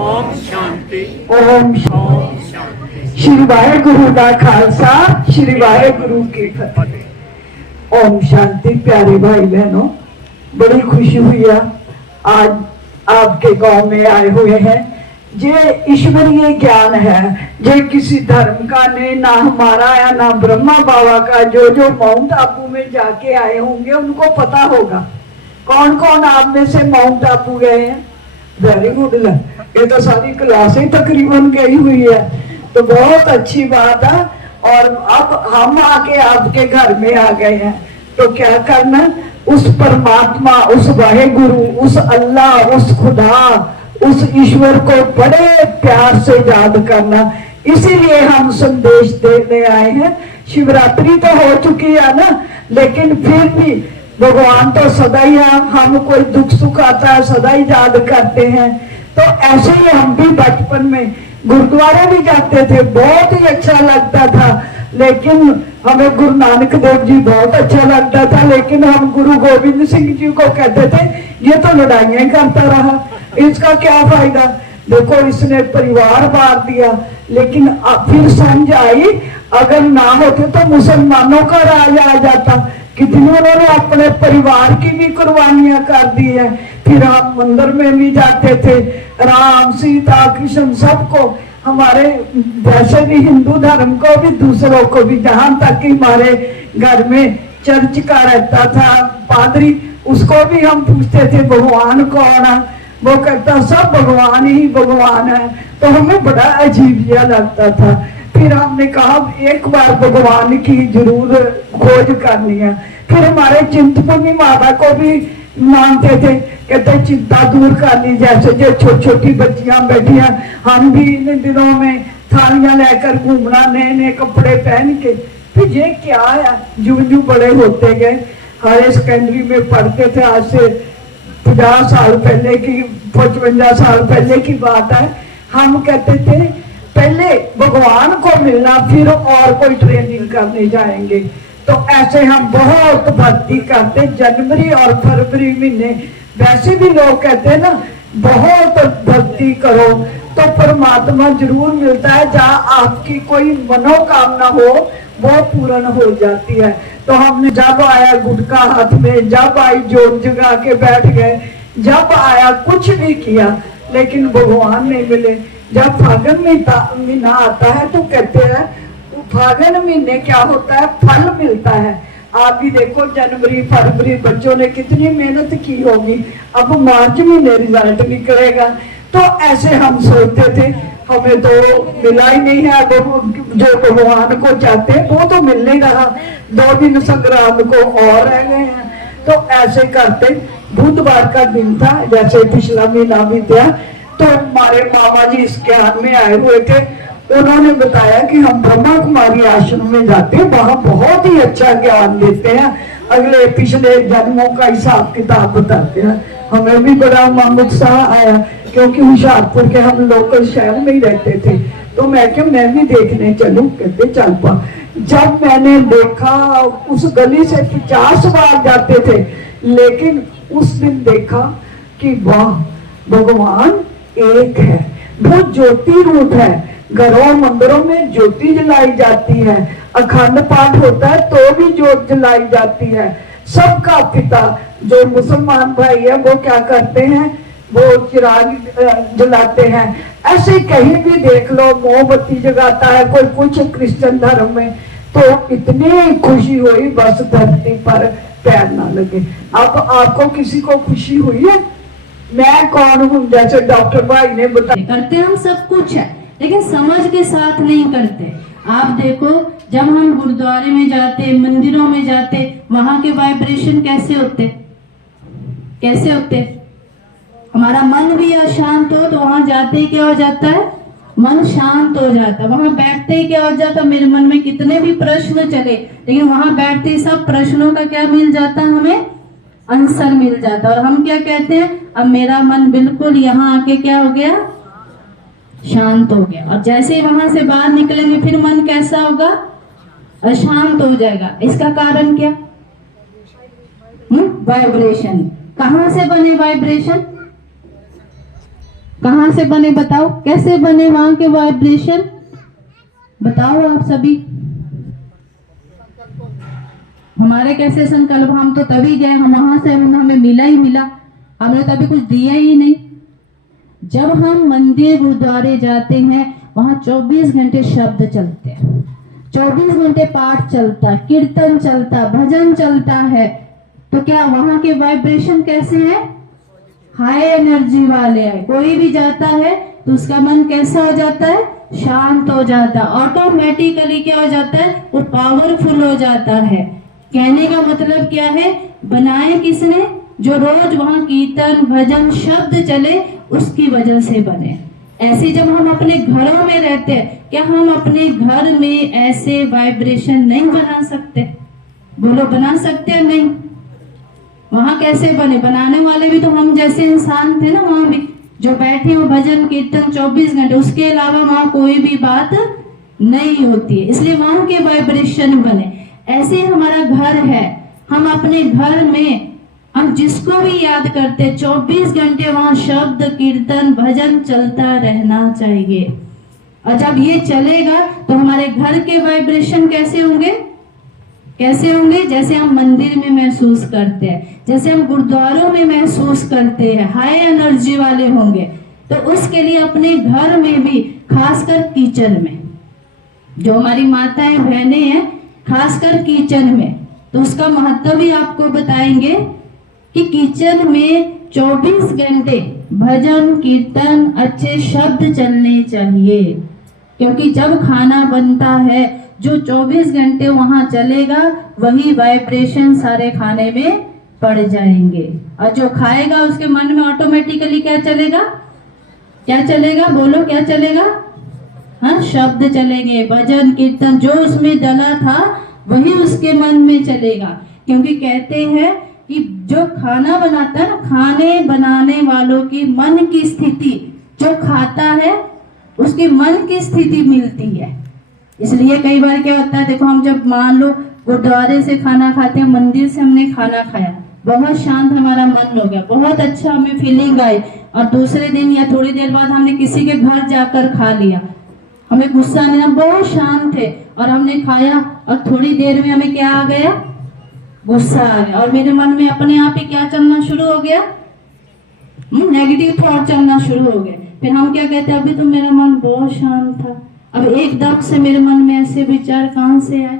ओम शांति। ओम शांति। श्री वाहेगुरु का खालसा, श्री वाहेगुरु की फतेह। ओम शांति। प्यारे भाई बहनों, बड़ी खुशी हुई है आज आपके गांव में आए हुए हैं। ये ईश्वरीय ज्ञान है, ये किसी धर्म का नहीं, ना हमारा या ना ब्रह्मा बाबा का। जो माउंट आबू में जाके आए होंगे उनको पता होगा। कौन कौन आप में से माउंट आबू गए हैं? Very good. ये तो सारी क्लासें तकरीबन गई हुई है, तो बहुत अच्छी बात है। और अब हम आके आपके घर में आ गए हैं, तो क्या करना, उस परमात्मा, उस वाहेगुरु, उस अल्लाह, उस खुदा, उस ईश्वर को बड़े प्यार से याद करना। इसीलिए हम संदेश देने आए हैं। शिवरात्रि तो हो चुकी है ना, लेकिन फिर भी भगवान तो सदा ही है। हम कोई दुख सुख आता है सदा ही याद करते हैं। तो ऐसे ही हम भी बचपन में गुरुद्वारे भी जाते थे, बहुत ही अच्छा लगता था। लेकिन हमें गुरु नानक देव जी बहुत अच्छा लगता था, लेकिन हम गुरु गोविंद सिंह जी को कहते थे ये तो लड़ाइयां करता रहा, इसका क्या फायदा। देखो, इसने परिवार बांट दिया, लेकिन फिर समझ आई अगर ना होते तो मुसलमानों का राज आ जाता। कितनी उन्होंने अपने परिवार की भी कुर्बानियां कर दी है। फिर हम मंदिर में भी जाते थे, राम सीता कृष्ण सबको, हमारे वैसे भी हिंदू धर्म को भी दूसरों को भी, जहां तक कि हमारे घर में चर्च का रहता था पादरी, उसको भी हम पूछते थे भगवान कौन है। वो कहता सब भगवान ही भगवान है। तो हमें बड़ा अजीब लगता था। फिर हमने कहा एक बार भगवान की जरूर खोज करनी है। फिर हमारे चिंतपूर्णी माता को भी मानते थे, कहते चिंता दूर करनी। जैसे जो छोटी छोटी बच्चियां बैठी हैं, हम भी इन दिनों में थालियां लेकर घूमना, नए नए कपड़े पहन के। फिर ये क्या है, जू बड़े होते गए। हायर सेकेंडरी में पढ़ते थे, आज से 50 साल पहले की, 55 साल पहले की बात है। हम कहते थे पहले भगवान को मिलना, फिर और कोई ट्रेनिंग करने जाएंगे। तो ऐसे हम बहुत भक्ति करते। जनवरी और फरवरी महीने वैसे भी लोग कहते हैं ना, बहुत भक्ति करो तो परमात्मा जरूर मिलता है। जहाँ आपकी कोई मनोकामना हो वो पूर्ण हो जाती है। तो हमने जब आया गुटखा हाथ में, जब आई जोत जगा के बैठ गए, जब आया कुछ भी किया, लेकिन भगवान नहीं मिले। जब फागुन महीना आता है तो कहते हैं फागुन महीने क्या होता है, फल मिलता है। आप भी देखो जनवरी फरवरी बच्चों ने कितनी मेहनत की होगी, अब मार्च महीने रिजल्ट निकलेगा। तो ऐसे हम सोचते थे, हमें तो मिला ही नहीं है। जो भगवान को चाहते वो तो मिल नहीं रहा। 2 दिन संक्रांत को और रह गए हैं। तो ऐसे करते, बुधवार का दिन था, जैसे पिछला महीना बीता, तो हमारे मामा जी इस ज्ञान में आए हुए थे। उन्होंने बताया कि हम ब्रह्मा कुमारी आश्रम में जाते हैं, वहां बहुत ही अच्छा ज्ञान देते हैं, अगले पिछले जन्मों का हिसाब किताब बताते हैं। हमें भी बड़ा उत्साह आया, क्योंकि होशियारपुर के हम लोकल शहर में ही रहते थे। तो मैं क्या, मैं भी देखने चलूं, कहते चल पा। जब मैंने देखा, उस गली से 50 बार जाते थे, लेकिन उस दिन देखा कि वाह, भगवान एक है, वो ज्योति रूप है। घरों मंदिरों में ज्योति जलाई जाती है, अखंड पाठ होता है तो भी ज्योत जलाई जाती है। सबका पिता जो मुसलमान भाई है वो क्या करते हैं, वो चिराग जलाते हैं। ऐसे कहीं भी देख लो मोमबत्ती जगाता है कोई, कुछ क्रिश्चियन धर्म में। तो इतनी खुशी हुई, बस धरती पर पैर ना लगे। अब आपको किसी को खुशी हुई है? मैं कौन हूँ, जैसे डॉक्टर भाई ने बताया, करते हम सब कुछ है, लेकिन समझ के साथ नहीं करते। आप देखो, जब हम गुरुद्वारे में जाते, मंदिरों में जाते, वहां के वाइब्रेशन कैसे होते, कैसे होते। हमारा मन भी अशांत हो तो वहां जाते ही क्या हो जाता है, मन शांत हो जाता है। वहां बैठते ही क्या हो जाता है, मेरे मन में कितने भी प्रश्न चले, लेकिन वहां बैठते ही सब प्रश्नों का क्या मिल जाता, हमें आंसर मिल जाता। और हम क्या कहते हैं, अब मेरा मन बिल्कुल यहाँ आके क्या हो गया, शांत हो गया। और जैसे ही वहां से बाहर निकलेंगे फिर मन कैसा होगा, अशांत हो जाएगा। इसका कारण क्या, वाइब्रेशन। कहां से बने वाइब्रेशन, कहाँ से बने बताओ, कैसे बने वहां के वाइब्रेशन, बताओ आप सभी। हमारे कैसे संकल्प, हम तो तभी गए, हम वहां से हमें मिला ही मिला, हमने तभी कुछ दिया ही नहीं। जब हम मंदिर गुरुद्वारे जाते हैं वहां 24 घंटे शब्द चलते हैं, 24 घंटे पाठ चलता, कीर्तन चलता, भजन चलता है, तो क्या वहां के वाइब्रेशन कैसे हैं? हाई एनर्जी वाले हैं। कोई भी जाता है तो उसका मन कैसा हो जाता है? शांत हो जाता है, ऑटोमेटिकली क्या हो जाता है? वो पावरफुल हो जाता है। कहने का मतलब क्या है? बनाए किसने? जो रोज वहां कीर्तन भजन शब्द चले उसकी वजह से बने। ऐसे जब हम अपने घरों में रहते हैं, क्या हम अपने घर में ऐसे वाइब्रेशन नहीं बना सकते? बोलो, बना सकते हैं नहीं? वहां कैसे बने? बनाने वाले भी तो हम जैसे इंसान थे ना, वहां भी जो बैठे हो भजन कीर्तन 24 घंटे, उसके अलावा वहां कोई भी बात नहीं होती है, इसलिए वहां के वाइब्रेशन बने। ऐसे ही हमारा घर है, हम अपने घर में हम जिसको भी याद करते 24 घंटे वहां शब्द कीर्तन भजन चलता रहना चाहिए। और जब ये चलेगा तो हमारे घर के वाइब्रेशन कैसे होंगे? कैसे होंगे? जैसे हम मंदिर में महसूस करते हैं, जैसे हम गुरुद्वारों में महसूस करते हैं, हाई एनर्जी वाले होंगे। तो उसके लिए अपने घर में भी, खासकर किचन में, जो हमारी माताएं बहनें हैं, खासकर किचन में, तो उसका महत्व भी आपको बताएंगे कि किचन में 24 घंटे भजन कीर्तन अच्छे शब्द चलने चाहिए। क्योंकि जब खाना बनता है, जो 24 घंटे वहां चलेगा वही वाइब्रेशन सारे खाने में पड़ जाएंगे, और जो खाएगा उसके मन में ऑटोमेटिकली क्या चलेगा? क्या चलेगा? बोलो, क्या चलेगा? हाँ, शब्द चलेंगे, भजन कीर्तन जो उसमें डला था वही उसके मन में चलेगा। क्योंकि कहते हैं कि जो खाना बनाता है ना, खाने बनाने वालों की मन की स्थिति, जो खाता है उसके मन की स्थिति मिलती है। इसलिए कई बार क्या होता है, देखो हम जब मान लो गुरुद्वारे से खाना खाते हैं, मंदिर से हमने खाना खाया, बहुत शांत हमारा मन हो गया, बहुत अच्छा हमें फीलिंग आई, और दूसरे दिन या थोड़ी देर बाद हमने किसी के घर जाकर खा लिया, हमें गुस्सा नहीं, हम बहुत शांत थे और हमने खाया, और थोड़ी देर में हमें क्या आ गया? गुस्सा आ गया, और मेरे मन में अपने आप ही क्या चलना शुरू हो गया? नेगेटिव थॉट चलना शुरू हो गए। फिर हम क्या कहते हैं, अभी तो मेरा मन बहुत शांत था, अब एकदम से मेरे मन में ऐसे विचार कहां से आए?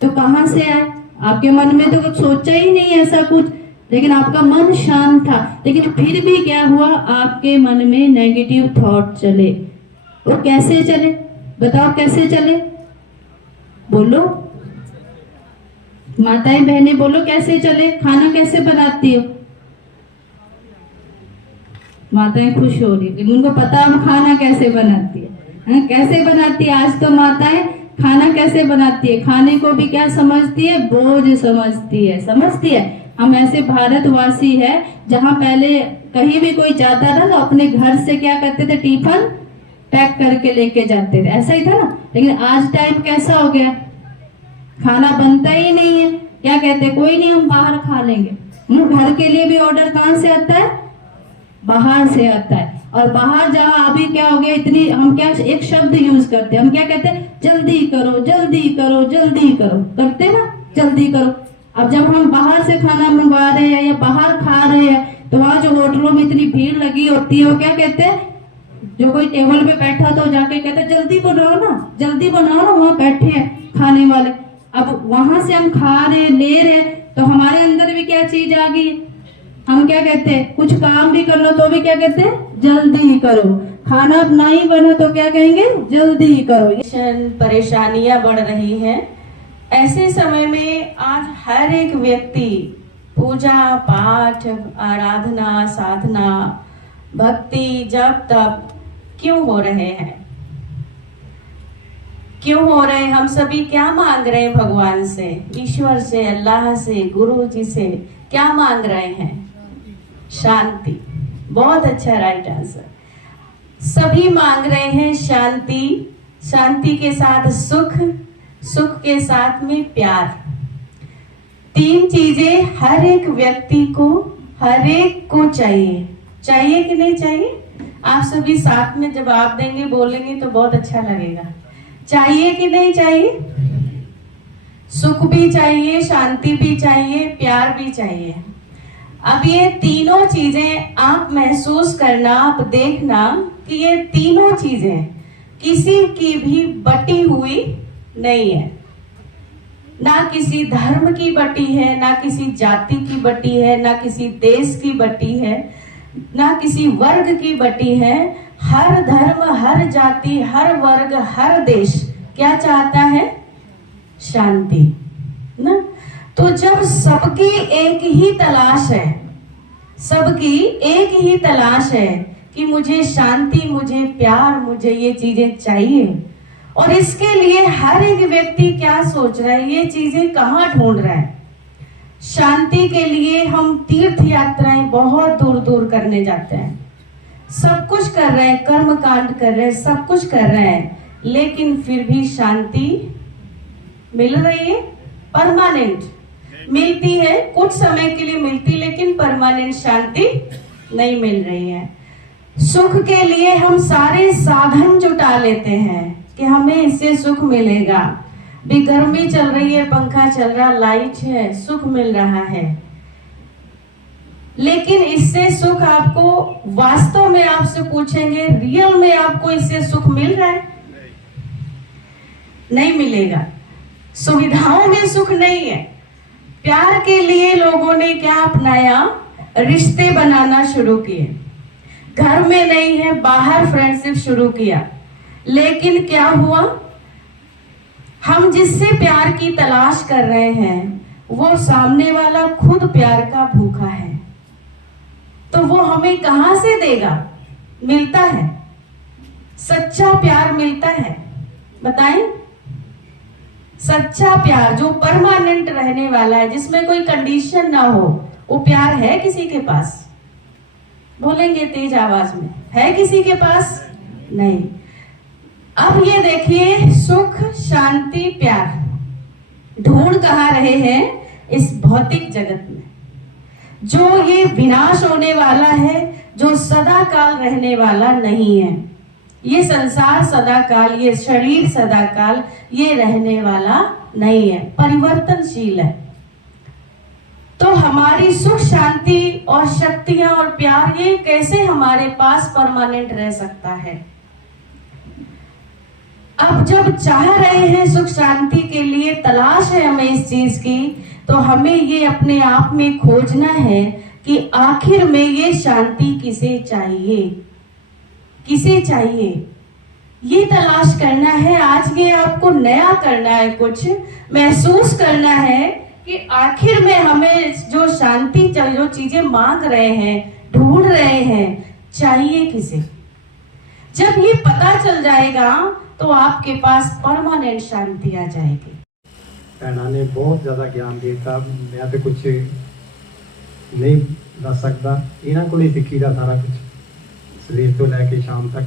तो कहां से आए? आपके मन में तो कुछ सोचा ही नहीं ऐसा कुछ, लेकिन आपका मन शांत था, लेकिन फिर भी क्या हुआ? आपके मन में नेगेटिव थॉट चले। वो कैसे चले? बताओ कैसे चले? बोलो माताएं बहनें, बोलो कैसे चले? खाना कैसे बनाती हो? माताएं खुश हो रही, लेकिन उनको पता हम खाना कैसे बनाती है। कैसे बनाती है? आज तो माताएं खाना कैसे बनाती है? खाने को भी क्या समझती है? बोझ समझती है। समझती है? हम ऐसे भारतवासी है जहाँ पहले कहीं भी कोई जाता था तो अपने घर से क्या करते थे? टिफिन पैक करके लेके जाते थे, ऐसा ही था ना। लेकिन आज टाइम कैसा हो गया? खाना बनता ही नहीं है, क्या कहते हैं? कोई नहीं, हम बाहर खा लेंगे। घर के लिए भी ऑर्डर कहाँ से आता है? बाहर से आता है। और बाहर जहाँ अभी क्या हो गया, इतनी हम क्या एक शब्द यूज करते हैं, हम क्या कहते हैं? जल्दी करो जल्दी करो जल्दी करो, करते ना, जल्दी करो। अब जब हम बाहर से खाना मंगवा रहे हैं या बाहर खा रहे हैं तो वहाँ जो होटलों में इतनी भीड़ लगी होती है, वो क्या कहते हैं? जो कोई टेबल पे बैठा तो जाके कहते हैं जल्दी बनाओ ना, जल्दी बनाओ ना, वहाँ बैठे हैं खाने वाले। अब वहां से हम खा रहे ले रहे, तो हमारे अंदर भी क्या चीज आ गई? हम क्या कहते हैं? कुछ काम भी कर लो तो भी क्या कहते हैं? जल्दी करो। खाना नहीं बना तो क्या कहेंगे? जल्दी करो। परेशानियां बढ़ रही हैं, ऐसे समय में आज हर एक व्यक्ति पूजा पाठ आराधना साधना भक्ति जप तप क्यों हो रहे हैं? क्यों हो रहे हैं? हम सभी क्या मांग रहे हैं भगवान से, ईश्वर से, अल्लाह से, गुरु जी से? क्या मांग रहे हैं? शांति। बहुत अच्छा, राइट आंसर। सभी मांग रहे हैं शांति, शांति के साथ सुख, सुख के साथ में प्यार। तीन चीजें हर एक व्यक्ति को, हर एक को चाहिए। चाहिए कि नहीं चाहिए? आप सभी साथ में जवाब देंगे, बोलेंगे तो बहुत अच्छा लगेगा। चाहिए कि नहीं चाहिए? सुख भी चाहिए, शांति भी चाहिए, प्यार भी चाहिए। अब ये तीनों चीजें आप महसूस करना, आप देखना कि ये तीनों चीजें किसी की भी बटी हुई नहीं है। ना किसी धर्म की बटी है, ना किसी जाति की बटी है, ना किसी देश की बटी है, ना किसी वर्ग की बटी है। हर धर्म, हर जाति, हर वर्ग, हर देश क्या चाहता है? शांति ना। तो जब सबकी एक ही तलाश है, सबकी एक ही तलाश है कि मुझे शांति, मुझे प्यार, मुझे ये चीजें चाहिए, और इसके लिए हर एक व्यक्ति क्या सोच रहा है? ये चीजें कहाँ ढूंढ रहा है? शांति के लिए हम तीर्थ यात्राएं बहुत दूर दूर करने जाते हैं, सब कुछ कर रहे हैं, कर्म कांड कर रहे हैं, सब कुछ कर रहे हैं, लेकिन फिर भी शांति मिल रही है? परमानेंट मिलती है, कुछ समय के लिए मिलती, लेकिन परमानेंट शांति नहीं मिल रही है। सुख के लिए हम सारे साधन जुटा लेते हैं कि हमें इससे सुख मिलेगा। भी गर्मी चल रही है, पंखा चल रहा, लाइट है, सुख मिल रहा है, लेकिन इससे सुख आपको वास्तव में, आपसे पूछेंगे रियल में आपको इससे सुख मिल रहा है? नहीं मिलेगा। सुविधाओं में सुख नहीं है। प्यार के लिए लोगों ने क्या अपनाया? रिश्ते बनाना शुरू किए। घर में नहीं है, बाहर फ्रेंडशिप शुरू किया, लेकिन क्या हुआ? हम जिससे प्यार की तलाश कर रहे हैं वो सामने वाला खुद प्यार का भूखा है, तो वो हमें कहां से देगा? मिलता है? सच्चा प्यार मिलता है? बताएं। सच्चा प्यार जो परमानेंट रहने वाला है, जिसमें कोई कंडीशन ना हो, वो प्यार है किसी के पास? बोलेंगे तेज आवाज में, है किसी के पास? नहीं। अब ये देखिए, सुख, शांति, प्यार ढूंढ कहाँ रहे हैं? इस भौतिक जगत में, जो ये विनाश होने वाला है, जो सदा काल रहने वाला नहीं है। ये संसार सदा काल, ये शरीर सदा काल, ये रहने वाला नहीं है, परिवर्तनशील है। तो हमारी सुख, शांति और शक्तियां और प्यार, ये कैसे हमारे पास परमानेंट रह सकता है? अब जब चाह रहे हैं सुख शांति के लिए, तलाश है हमें इस चीज की, तो हमें ये अपने आप में खोजना है कि आखिर में ये शांति किसे चाहिए, किसे चाहिए, ये तलाश करना है। आज ये आपको नया करना है, कुछ महसूस करना है कि आखिर में हमें जो शांति, जो चीजें मांग रहे हैं, ढूंढ रहे हैं, चाहिए किसे। जब ये पता चल जाएगा तो आपके पास परमानेंट शांति आ जाएगी। भैना ने बहुत ज्यादा ज्ञान दिता, मैं तो कुछ नहीं दस सकता। इन्हों को ही सीखी दा सारा कुछ, सवेर तो लैके शाम तक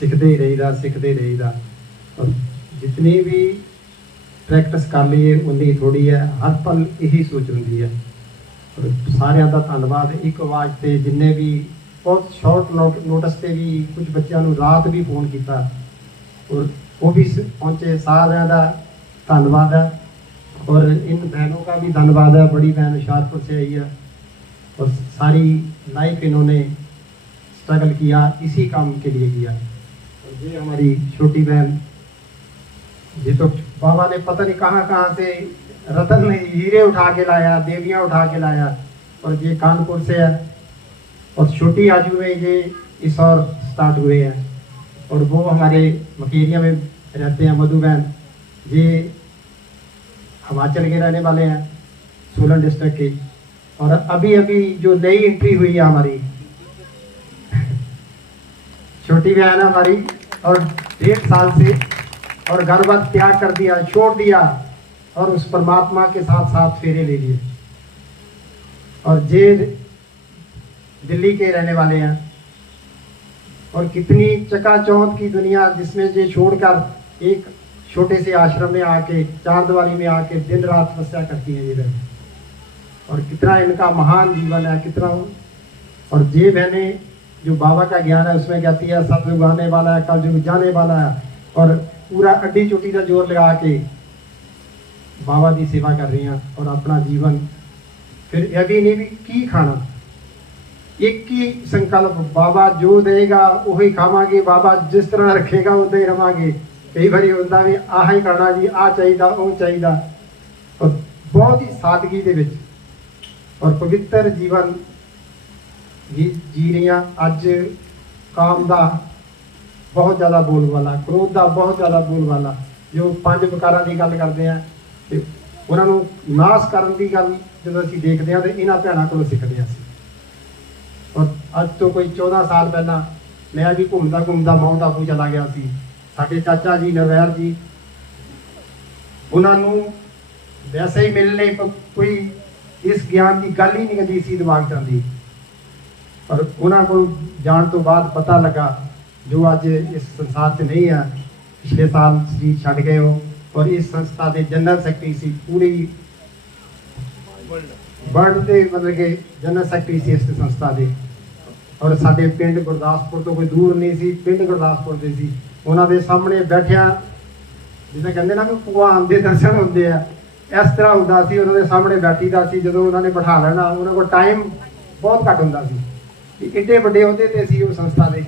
सीखते ही रहीदा। और जितनी भी प्रैक्टिस कर लीए उन्नी थोड़ी है, हर पल यही सोच होंगी है। और सारिਆਂ ਦਾ ਧੰਨਵਾਦ। एक आवाज़ से जिन्ने भी बहुत शॉर्ट नोटिस पे भी कुछ बच्चों को रात भी फोन किया और वो भी पहुँचे, सारिਆਂ का धन्यवाद है। और इन बहनों का भी धन्यवाद है। बड़ी बहन हुशियारपुर से आई है और सारी लाइफ इन्होंने स्ट्रगल किया, इसी काम के लिए किया। और ये हमारी छोटी बहन, ये तो बाबा ने पता नहीं कहाँ से रतन में हीरे उठा के लाया, देवियाँ उठा के लाया, और ये कानपुर से है। और छोटी आजू में ये इस और स्टार्ट हुए हैं। और वो हमारे मकेरिया में रहते हैं, मधु बहन, ये हिमाचल के रहने वाले हैं, सोलन डिस्ट्रिक्ट के। और अभी जो नई एंट्री हुई है हमारी छोटी बहन है हमारी, और 1.5 साल से, और घर बार त्याग कर दिया, छोड़ दिया, और उस परमात्मा के साथ साथ फेरे ले लिए। और ये दिल्ली के रहने वाले हैं। और कितनी चकाचौंध की दुनिया, जिसमें ये छोड़कर एक छोटे से आश्रम में आके, चारदीवारी में आके दिन रात तपस्या करती है ये बहन। और कितना इनका महान जीवन है, कितना। और ये बहनें जो बाबा का ज्ञान है उसमें कहती है सतयुग आने वाला है, कलयुग जाने वाला है, और पूरा अड्डी चोटी का जोर लगा के बाबा की सेवा कर रही हैं और अपना जीवन फिर यह भी नहीं भी की खाना, एक ही संकल्प, बाबा जो देगा वही खावांगे, बाबा जिस तरह रखेगा उदा ही रवांगे। कई बार होता भी आह ही करना जी, आ चाहिए वो चाहिए, और बहुत ही सादगी दे विच और पवित्र जीवन जी रही। अज काम का बहुत ज़्यादा बोलबाला, क्रोध का बहुत ज़्यादा बोलबाला, जो 5 विकारां की गल करते हैं ते उन्हां नूं नाश करन की गल जो असीं देखते हैं तो इन्हां भैणां कोलों सिੱਖਦੇ हैं असीं। और अज तो कोई 14 साल पहला मैं भी घूमता घूमता माउंट आबू चला गया सी। साडे चाचा जी नरवैर जी, उन्हां नूं वैसे ही मिलने कोई इस ज्ञान की गल ही नहीं कदी सी दिमाग च आंदी, पर उन्हां कोल जाण तो बाद पता लगा जो अज इस संसार से नहीं है, पिछले साल जी छड्ड गए हो, और इस संस्था के जनरल सैकटरी सी, पूरी वर्ल्ड के मतलब के जनरल सैकटरी सी इस संस्था के। और साडे पिंड गुरदासपुर तो कोई दूर नहीं सी, पिंड गुरदासपुर के सी, उन्होंने सामने बैठिया जिन्हें कहते ना कि भगवान के दर्शन होंगे आ, इस तरह होंदा सी। उन्होंने सामने बैठी दा सी, जो उन्होंने बिठा लेना, उन्होंने को टाइम बहुत घट होंदा सी। एडे वड्डे अहुदे ते सी उस संस्था के,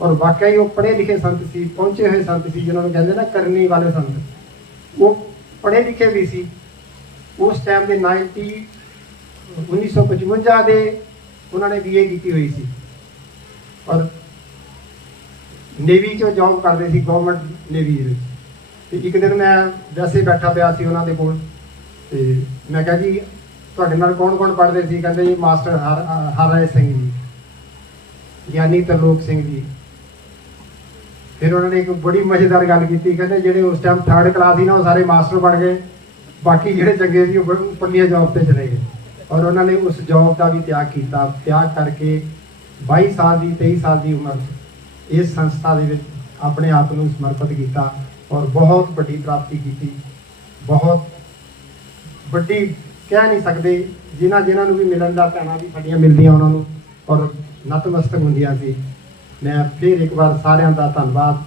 और वाकई वो पढ़े लिखे संत सी, पहुंचे हुए संत सी, जिन्होंने कहते ना करनी वाले संत, वो पढ़े लिखे भी सी। उस टाइम के 1955 के उन्होंने BA की हुई सी, और नेवी चो जॉब करते सी, गवर्नमेंट नेवी। एक दिन मैं वैसे बैठा पाया सी उन्होंने कोल, ते मैं कहा जी तुहाडे नाल कौन कौन पढ़ते सी? कहते जी मास्टर हरराज सिंह जी, ज्ञानी तरलोक सिंह जी। फिर उन्होंने एक बड़ी मजेदार गल की, कहते ਜਿਹੜੇ उस टाइम 3rd क्लास ही ना वो सारे मास्टर बन गए, बाकी ਜਿਹੜੇ चंगे सी पल्लिया जॉब पर चले गए। और उन्होंने उस जॉब का भी त्याग किया, त्याग करके 22 साल की 23 साल की उम्र इस संस्था के अपने आप को समर्पित किया, और बहुत बड़ी प्राप्ति की, बहुत बड़ी कह नहीं सकते। जिन्होंने भी मिलन का भैणां भी साडियां मिलदियां उन्होंने, और नतमस्तक होंदियां सी। मैं फिर एक बार सारिਆਂ ਦਾ धन्यवाद,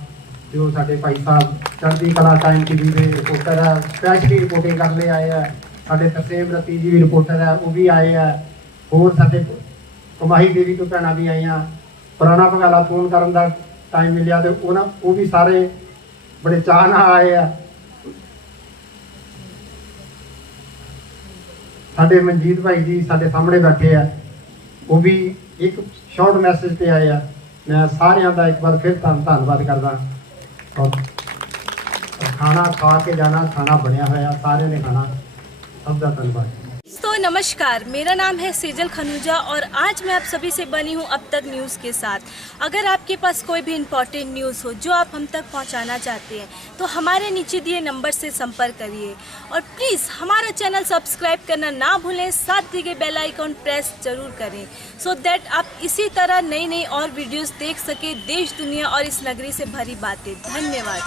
जो साडे भाई साहब चढ़ती कला टाइम TV के रिपोर्टर है, स्पैशली रिपोर्टिंग करने आए हैं। साडे तरसेम रती जी भी रिपोर्टर है, वो भी आए हैं। होर साडे कमाही देवी तो भैणां भी आईयां। पुराना भंगाला फोन करन दा टाइम मिलिया तो वो भी सारे बड़े चाह नाल आए हैं। साडे मनजीत भाई जी साडे सामने बैठे हैं, वो भी एक शॉर्ट मैसेज पे आए हैं। मैं सारिਆਂ ਦਾ एक बार फिर धन्यवाद करदा। और खाना खा के जाना, खाना बनया होया सारे ने खाना, सब का धन्यवाद। तो नमस्कार, मेरा नाम है सेजल खनूजा और आज मैं आप सभी से बनी हूँ अब तक न्यूज़ के साथ। अगर आपके पास कोई भी इम्पोर्टेंट न्यूज़ हो जो आप हम तक पहुँचाना चाहते हैं तो हमारे नीचे दिए नंबर से संपर्क करिए, और प्लीज़ हमारा चैनल सब्सक्राइब करना ना भूलें, साथ दिए गए बेल आइकॉन प्रेस जरूर करें, सो दैट आप इसी तरह नई नई और वीडियोज़ देख सकें, देश दुनिया और इस नगरी से भरी बातें। धन्यवाद।